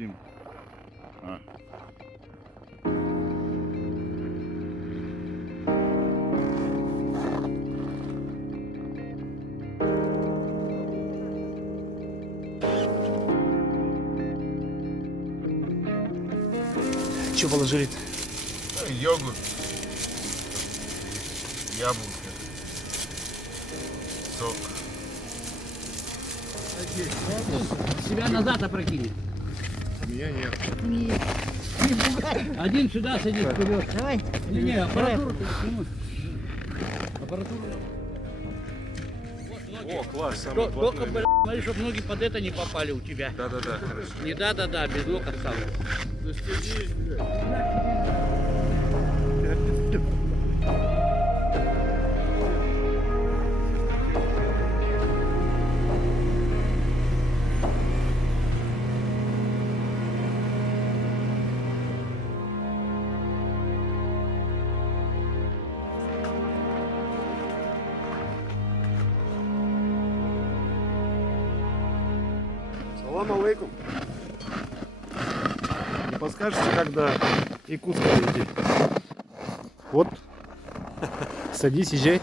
Дим. А. Что положили? Йогурт, яблоко, сок. Себя назад опрокинь. Меня нет. Один сюда садись вперед. Давай. Не, аппаратуру снимут. Аппаратуру. О, класс, самый Только, плотный. блядь, смотри, чтобы ноги под это не попали у тебя. Да-да-да, хорошо. Не да-да-да, без ног оставлю. Салам алейкум. Не подскажете, как до Якутска идти? Вот. Садись, езжай.